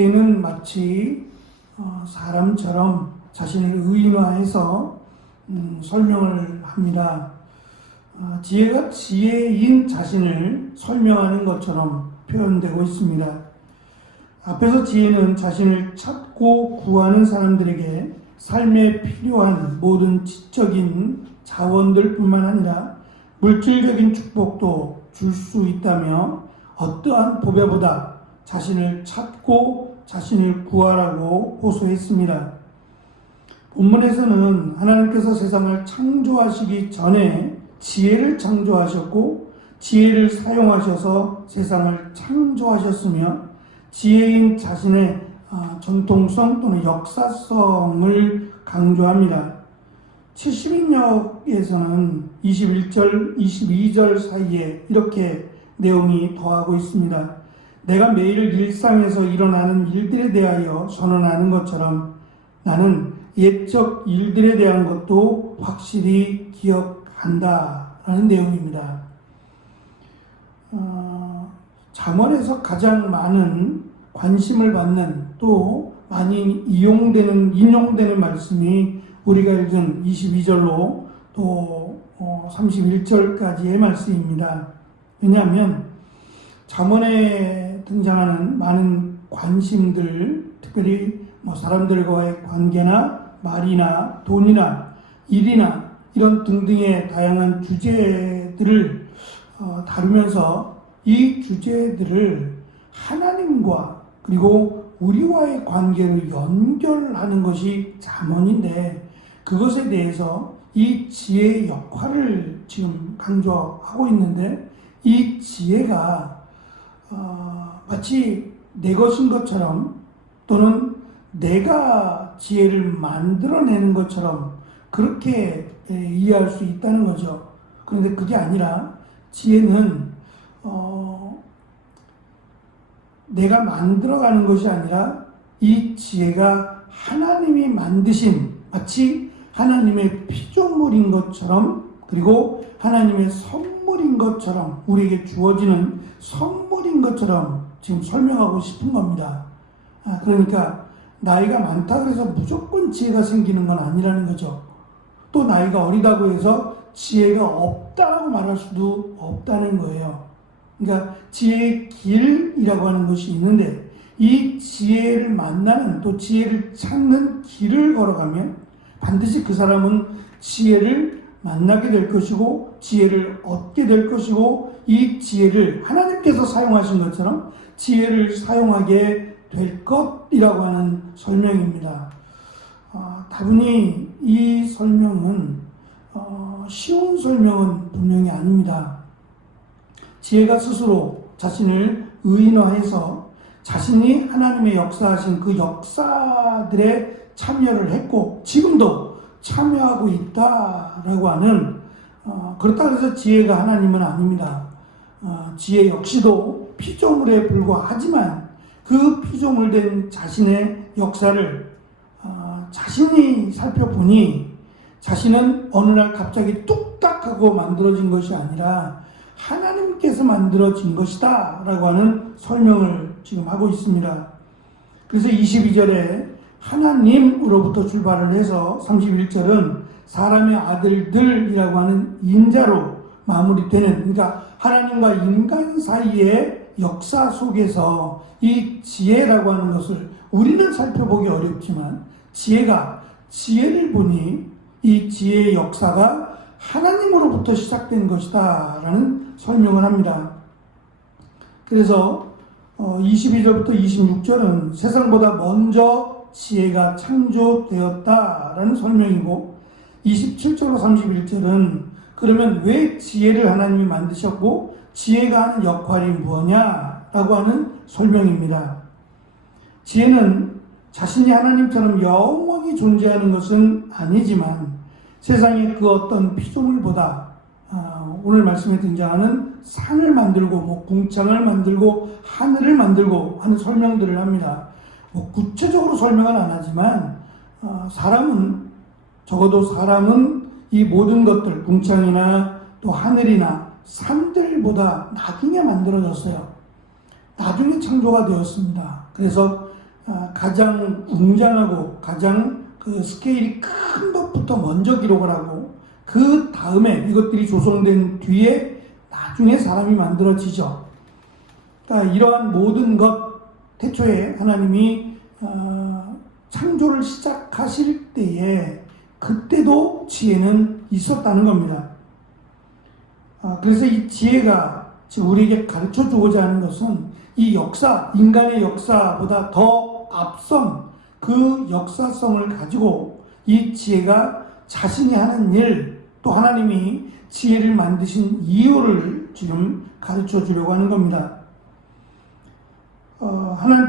지혜는 마치 사람처럼 자신을 의인화해서 설명을 합니다. 지혜가 지혜인 자신을 설명하는 것처럼 표현되고 있습니다. 앞에서 지혜는 자신을 찾고 구하는 사람들에게 삶에 필요한 모든 지적인 자원들 뿐만 아니라 물질적인 축복도 줄 수 있다며 어떠한 보배보다 자신을 찾고 자신을 구하라고 호소했습니다. 본문에서는 하나님께서 세상을 창조하시기 전에 지혜를 창조하셨고 지혜를 사용하셔서 세상을 창조하셨으며 지혜인 자신의 전통성 또는 역사성을 강조합니다. 70인역에서는 21절, 22절 사이에 이렇게 내용이 더하고 있습니다. 내가 매일 일상에서 일어나는 일들에 대하여 선언하는 것처럼 나는 옛적 일들에 대한 것도 확실히 기억한다 라는 내용입니다. 잠언에서 가장 많은 관심을 받는 또 많이 인용되는 말씀이 우리가 읽은 22절로 또 31절까지의 말씀입니다. 왜냐하면 잠언에 등장하는 많은 관심들, 특별히 사람들과의 관계나 말이나 돈이나 일이나 이런 등등의 다양한 주제들을 다루면서 이 주제들을 하나님과 그리고 우리와의 관계를 연결하는 것이 잠언인데 그것에 대해서 이 지혜의 역할을 지금 강조하고 있는데 이 지혜가 마치 내 것인 것처럼 또는 내가 지혜를 만들어내는 것처럼 그렇게 이해할 수 있다는 거죠. 그런데 그게 아니라 지혜는 내가 만들어가는 것이 아니라 이 지혜가 하나님이 만드신 마치 하나님의 피조물인 것처럼 그리고 하나님의 선물인 것처럼 우리에게 주어지는 선물인 것처럼 지금 설명하고 싶은 겁니다. 그러니까 나이가 많다고 해서 무조건 지혜가 생기는 건 아니라는 거죠. 또 나이가 어리다고 해서 지혜가 없다고 말할 수도 없다는 거예요. 그러니까 지혜의 길이라고 하는 것이 있는데 이 지혜를 만나는 또 지혜를 찾는 길을 걸어가면 반드시 그 사람은 지혜를 만나게 될 것이고 지혜를 얻게 될 것이고 이 지혜를 하나님께서 사용하신 것처럼 지혜를 사용하게 될 것이라고 하는 설명입니다. 다분히 이 설명은 쉬운 설명은 분명히 아닙니다. 지혜가 스스로 자신을 의인화해서 자신이 하나님의 역사하신 그 역사들에 참여를 했고 지금도 참여하고 있다라고 하는 그렇다고 해서 지혜가 하나님은 아닙니다. 지혜 역시도 피조물에 불과하지만 그 피조물된 자신의 역사를 자신이 살펴보니 자신은 어느 날 갑자기 뚝딱 하고 만들어진 것이 아니라 하나님께서 만들어진 것이다 라고 하는 설명을 지금 하고 있습니다. 그래서 22절에 하나님으로부터 출발을 해서 31절은 사람의 아들들이라고 하는 인자로 마무리되는 그러니까 하나님과 인간 사이의 역사 속에서 이 지혜라고 하는 것을 우리는 살펴보기 어렵지만 지혜가 지혜를 보니 이 지혜의 역사가 하나님으로부터 시작된 것이다 라는 설명을 합니다. 그래서 22절부터 26절은 세상보다 먼저 지혜가 창조되었다라는 설명이고 27절로 31절은 그러면 왜 지혜를 하나님이 만드셨고 지혜가 하는 역할이 무엇냐라고 하는 설명입니다. 지혜는 자신이 하나님처럼 영원히 존재하는 것은 아니지만 세상의 그 어떤 피조물보다 오늘 말씀에 등장하는 산을 만들고 궁창을 만들고 하늘을 만들고 하는 설명들을 합니다. 구체적으로 설명은 안 하지만 적어도 사람은 이 모든 것들 궁창이나 또 하늘이나 산들보다 나중에 만들어졌어요. 나중에 창조가 되었습니다. 그래서 가장 웅장하고 가장 그 스케일이 큰 것부터 먼저 기록을 하고 그 다음에 이것들이 조성된 뒤에 나중에 사람이 만들어지죠. 그러니까 이러한 모든 것 태초에 하나님이 창조를 시작하실 때에 그때도 지혜는 있었다는 겁니다. 그래서 이 지혜가 지금 우리에게 가르쳐 주고자 하는 것은 이 역사, 인간의 역사보다 더 앞선 그 역사성을 가지고 이 지혜가 자신이 하는 일, 또 하나님이 지혜를 만드신 이유를 지금 가르쳐 주려고 하는 겁니다.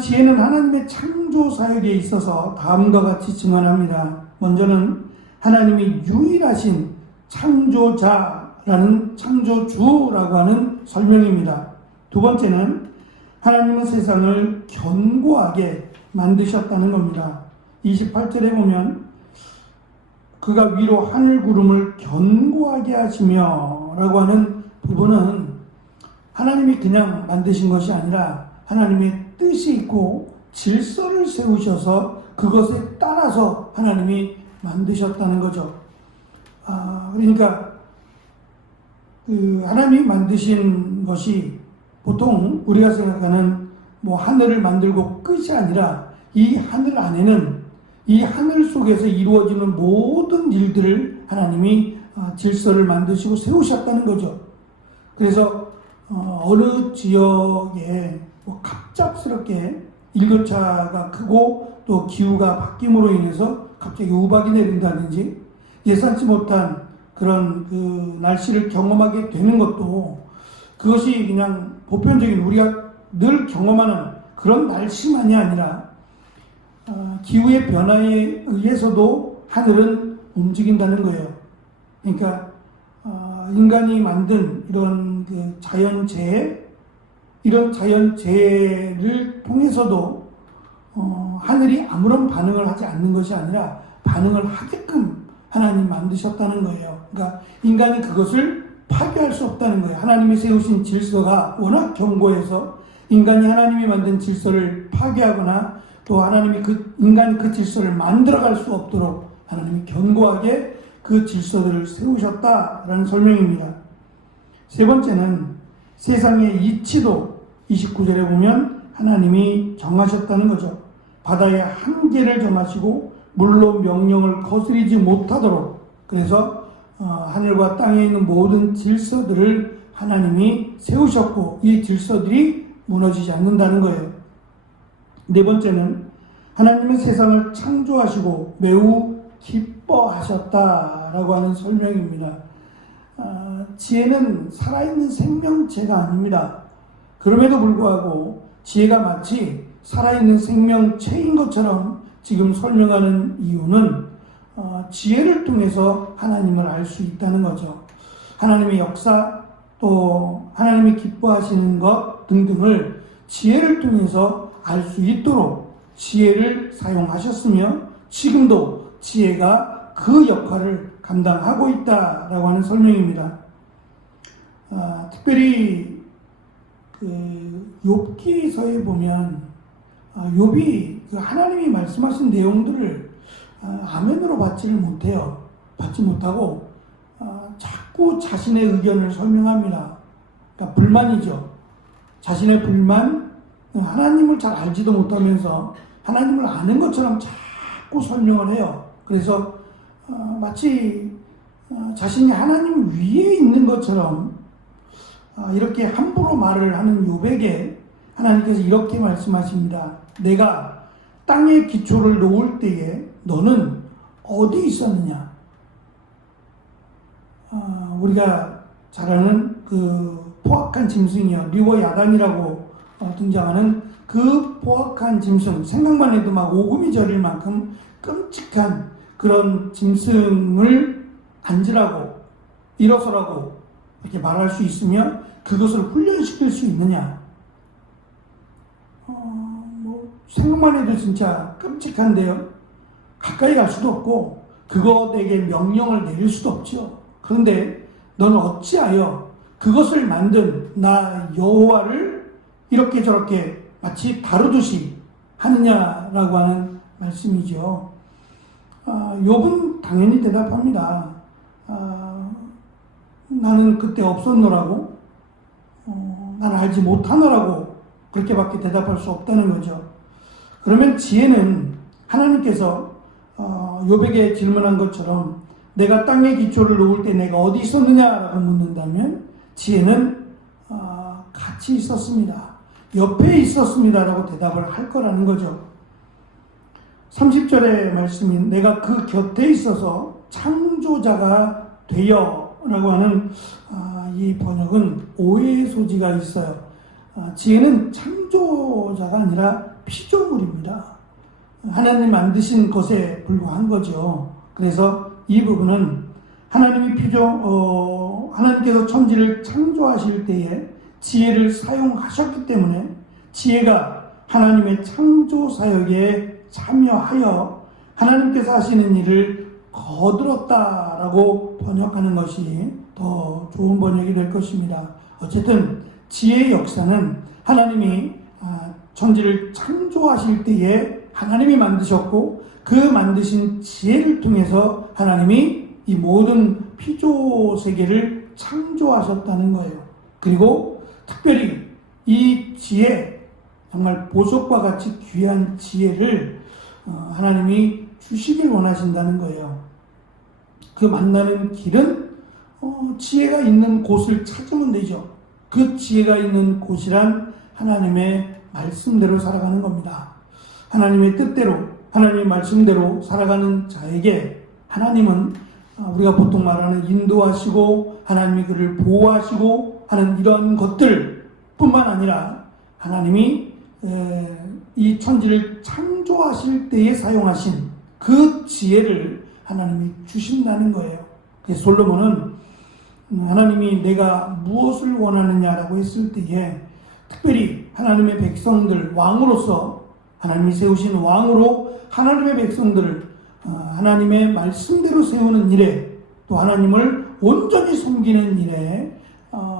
지혜는 하나님의 창조 사역에 있어서 다음과 같이 증언합니다. 먼저는 하나님이 유일하신 창조자라는 창조주라고 하는 설명입니다. 두 번째는 하나님은 세상을 견고하게 만드셨다는 겁니다. 28절에 보면 그가 위로 하늘 구름을 견고하게 하시며 라고 하는 부분은 하나님이 그냥 만드신 것이 아니라 하나님의 뜻이 있고 질서를 세우셔서 그것에 따라서 하나님이 만드셨다는 거죠. 그러니까 하나님이 만드신 것이 보통 우리가 생각하는 하늘을 만들고 끝이 아니라 이 하늘 안에는 이 하늘 속에서 이루어지는 모든 일들을 하나님이 질서를 만드시고 세우셨다는 거죠. 그래서 어느 지역에 갑작스럽게 일교차가 크고 또 기후가 바뀜으로 인해서 갑자기 우박이 내린다든지 예상치 못한 그런 그 날씨를 경험하게 되는 것도 그것이 그냥 보편적인 우리가 늘 경험하는 그런 날씨만이 아니라 기후의 변화에 의해서도 하늘은 움직인다는 거예요. 그러니까 인간이 만든 이런 그 자연재해, 이런 자연재해를 통해서도 하늘이 아무런 반응을 하지 않는 것이 아니라 반응을 하게끔 하나님 만드셨다는 거예요. 그러니까 인간이 그것을 파괴할 수 없다는 거예요. 하나님이 세우신 질서가 워낙 견고해서 인간이 하나님이 만든 질서를 파괴하거나 또 하나님이 인간이 그 질서를 만들어갈 수 없도록 하나님이 견고하게 그 질서들을 세우셨다라는 설명입니다. 세 번째는 세상의 이치도 29절에 보면 하나님이 정하셨다는 거죠. 바다의 한계를 정하시고 물로 명령을 거스리지 못하도록, 그래서 하늘과 땅에 있는 모든 질서들을 하나님이 세우셨고 이 질서들이 무너지지 않는다는 거예요. 네 번째는 하나님은 세상을 창조하시고 매우 기뻐하셨다라고 하는 설명입니다. 지혜는 살아있는 생명체가 아닙니다. 그럼에도 불구하고 지혜가 마치 살아있는 생명체인 것처럼 지금 설명하는 이유는 지혜를 통해서 하나님을 알 수 있다는 거죠. 하나님의 역사, 또 하나님이 기뻐하시는 것 등등을 지혜를 통해서 알 수 있도록 지혜를 사용하셨으며 지금도 지혜가 그 역할을 감당하고 있다라고 하는 설명입니다. 특별히 욥기서에 보면 욥이 하나님이 말씀하신 내용들을 아멘으로 받지를 못해요. 받지 못하고 자꾸 자신의 의견을 설명합니다. 그러니까 불만이죠. 자신의 불만, 하나님을 잘 알지도 못하면서 하나님을 아는 것처럼 자꾸 설명을 해요. 그래서 마치 자신이 하나님 위에 있는 것처럼 이렇게 함부로 말을 하는 욥에게 하나님께서 이렇게 말씀하십니다. 내가 땅에 기초를 놓을 때에 너는 어디 있었느냐? 우리가 잘 아는 그 포악한 짐승이요, 리워 야단이라고 등장하는 그 포악한 짐승, 생각만 해도 막 오금이 저릴 만큼 끔찍한 그런 짐승을 앉으라고, 일어서라고 이렇게 말할 수 있으며 그것을 훈련시킬 수 있느냐? 생각만 해도 진짜 끔찍한데요. 가까이 갈 수도 없고 그것에게 명령을 내릴 수도 없죠. 그런데 너는 어찌하여 그것을 만든 나 여호와를 이렇게 저렇게 마치 다루듯이 하느냐라고 하는 말씀이죠. 욥은 당연히 대답합니다. 나는 그때 없었노라고, 나는 알지 못하노라고 그렇게밖에 대답할 수 없다는 거죠. 그러면 지혜는 하나님께서 욥에게 질문한 것처럼 내가 땅에 기초를 놓을 때 내가 어디 있었느냐라고 묻는다면 지혜는 같이 있었습니다. 옆에 있었습니다라고 대답을 할 거라는 거죠. 30절의 말씀이 내가 그 곁에 있어서 창조자가 되어 라고 하는 이 번역은 오해의 소지가 있어요. 지혜는 창조자가 아니라 피조물입니다. 하나님 만드신 것에 불과한 거죠. 그래서 이 부분은 하나님께서 천지를 창조하실 때에 지혜를 사용하셨기 때문에 지혜가 하나님의 창조 사역에 참여하여 하나님께서 하시는 일을 거들었다라고 번역하는 것이 더 좋은 번역이 될 것입니다. 어쨌든 지혜의 역사는 하나님이 천지를 창조하실 때에 하나님이 만드셨고 그 만드신 지혜를 통해서 하나님이 이 모든 피조 세계를 창조하셨다는 거예요. 그리고 특별히 이 지혜, 정말 보석과 같이 귀한 지혜를 하나님이 주시길 원하신다는 거예요. 그 만나는 길은 지혜가 있는 곳을 찾으면 되죠. 그 지혜가 있는 곳이란 하나님의 말씀대로 살아가는 겁니다. 하나님의 뜻대로, 하나님의 말씀대로 살아가는 자에게 하나님은 우리가 보통 말하는 인도하시고 하나님이 그를 보호하시고 하는 이런 것들 뿐만 아니라 하나님이 이 천지를 창조하실 때에 사용하신 그 지혜를 하나님이 주신다는 거예요. 그래서 솔로몬은 하나님이 내가 무엇을 원하느냐라고 했을 때에 특별히 하나님의 백성들, 왕으로서 하나님이 세우신 왕으로 하나님의 백성들을 하나님의 말씀대로 세우는 일에 또 하나님을 온전히 섬기는 일에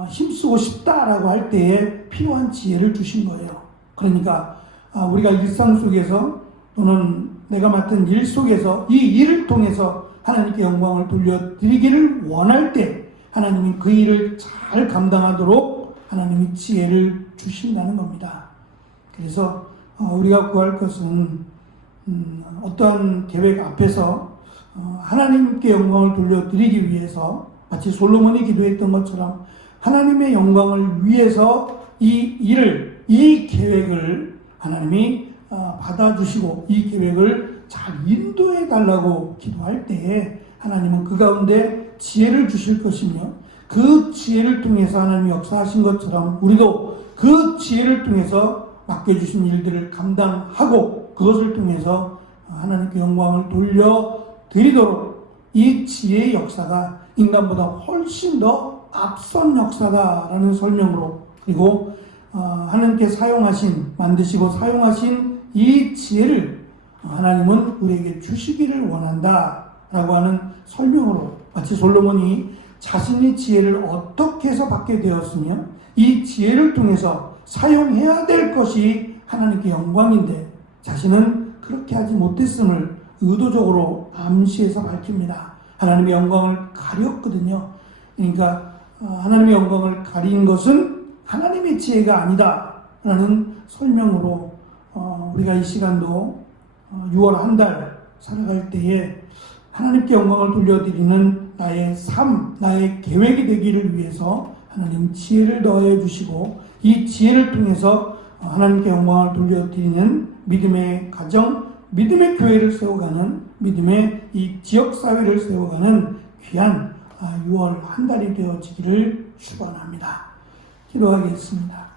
힘쓰고 싶다라고 할 때에 필요한 지혜를 주신 거예요. 그러니까 우리가 일상 속에서 또는 내가 맡은 일 속에서 이 일을 통해서 하나님께 영광을 돌려드리기를 원할 때 하나님이 그 일을 잘 감당하도록 하나님이 지혜를 주신다는 겁니다. 그래서 우리가 구할 것은 어떠한 계획 앞에서 하나님께 영광을 돌려드리기 위해서 마치 솔로몬이 기도했던 것처럼 하나님의 영광을 위해서 이 일을, 이 계획을 하나님이 받아주시고 이 계획을 잘 인도해 달라고 기도할 때에 하나님은 그 가운데 지혜를 주실 것이며 그 지혜를 통해서 하나님이 역사하신 것처럼 우리도 그 지혜를 통해서 맡겨주신 일들을 감당하고 그것을 통해서 하나님께 영광을 돌려드리도록 이 지혜의 역사가 인간보다 훨씬 더 앞선 역사다라는 설명으로 그리고 하나님께 만드시고 사용하신 이 지혜를 하나님은 우리에게 주시기를 원한다라고 하는 설명으로 마치 솔로몬이 자신의 지혜를 어떻게 해서 받게 되었으며 이 지혜를 통해서 사용해야 될 것이 하나님께 영광인데 자신은 그렇게 하지 못했음을 의도적으로 암시해서 밝힙니다. 하나님의 영광을 가렸거든요. 그러니까 하나님의 영광을 가린 것은 하나님의 지혜가 아니다라는 설명으로 우리가 이 시간도 6월 한 달 살아갈 때에 하나님께 영광을 돌려드리는 나의 삶, 나의 계획이 되기를 위해서 하나님 지혜를 더해 주시고 이 지혜를 통해서 하나님께 영광을 돌려드리는 믿음의 가정, 믿음의 교회를 세워가는 믿음의 이 지역사회를 세워가는 귀한 6월 한 달이 되어지기를 축원합니다. 기도하겠습니다.